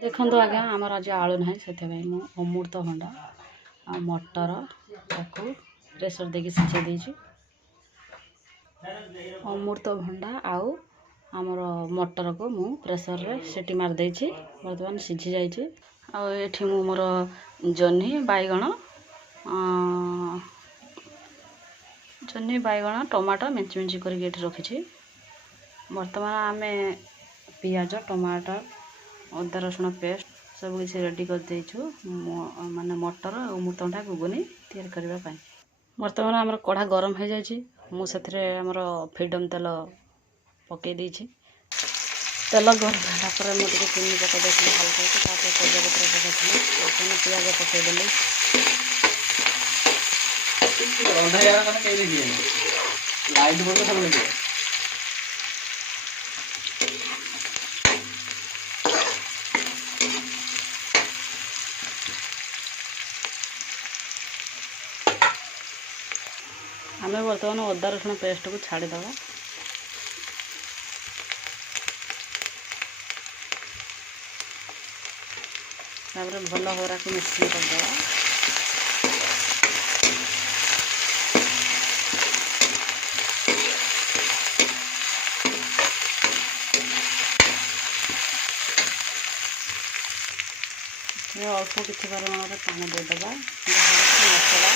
देखो आज्ञा आमर आज आलू ना से अमृतभंडा आ मटर ताको प्रेसर देके सिझे देछु। अमृतभंडा आउ आमर मटर को मु प्रेसर रे सीटी मार देछि। वर्तमान सिझी जाइछि। आ एठी मु मोर जन्ही बाइगण टमाटो मेंची मेंची करके एठी रखिछि। वर्तमान आमे पियाज टमाटर अदा रसुण पेस्ट सब किसी रेडी कर देछु। माने मटर और अमृतभंडा घुगुनी तैयार करबा पई। वर्तमान हमर कढ़ा गरम हो जाइछि। मु सेथरे हमर फ्रीडम तेल पके देछि। तेल गरम होला पर मु ଟିକେ चिनी पका देछि हल्का से तापर तेज पत्र पकाछि। वर्तमान पियाज पके देले रंधा यार कने केले दिए लाइट बोल सब लगे। हमें बर्तमान अदा रसुण पेस्ट को छाड़ीद भल होरा को मिक्सिंग करदे। अल्प किसी परिमाण में पानी देदेबा मसला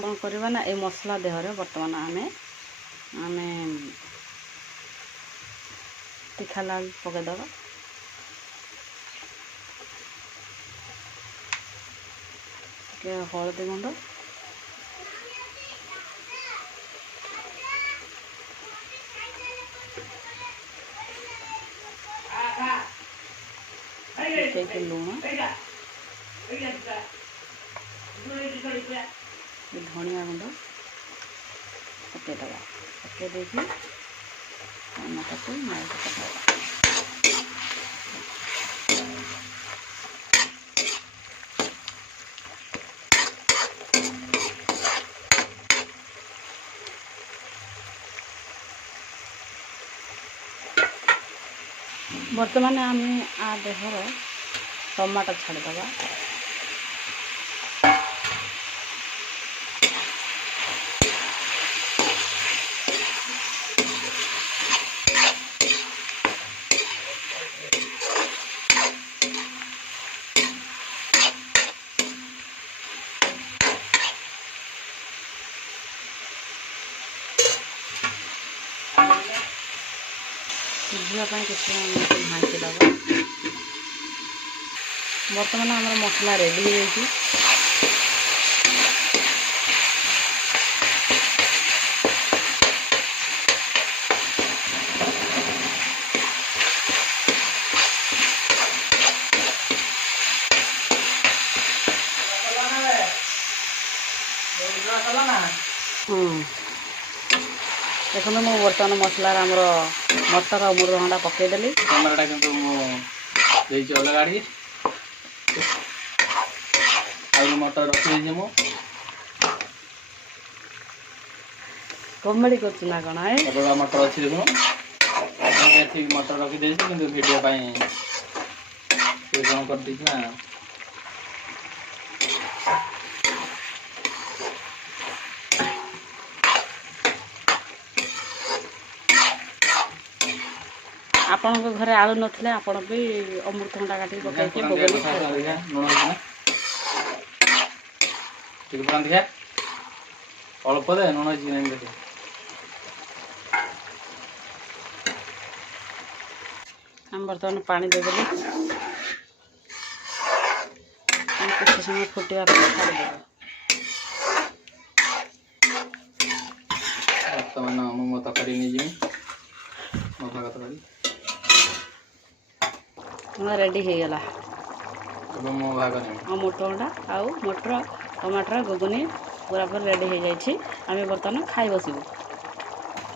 कौन करवा ना ये मसला देहरे बर्तमान आमे तीखा लाल पकईदबा। हलदी गुंड लुण धनिया गुंड पकईदबा। पकई देखिए टमाटर को मार पकईदबा। वर्तमान आम आ देहर टमाटर छाड़ीदबा। सिझापी किसी ढाँकी दबा। बर्तमान आम मसला रेडी हो जाइए। देखो मु बर्तमान मसला मटर अमृतभंडा पकईदेली। कैमराटा किंतु अलग गाड़ी मटर रखी मु कमेडी करना कौन है मटर अच्छी देखो ठीक मटर रखी वीडियो कौन कर ना आपण घरे आलू नथिले आपण भी अमृतभंडा काटी पकाइके अल्प दे नुण देखे हम बर्तमान पानी देदेली। कुछ समय फुटिया छाड़देव। बर्तमान मो तकारी नहीं रेडी हो गला अमृतभंडा आउ मटर टमाटर घुगुनी पूरा पूरा रेडी हो जाइए। आम बर्तमान खाई बसबू।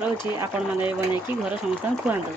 रोची आपण मैंने बनैकी घर समस्त खुआंतु।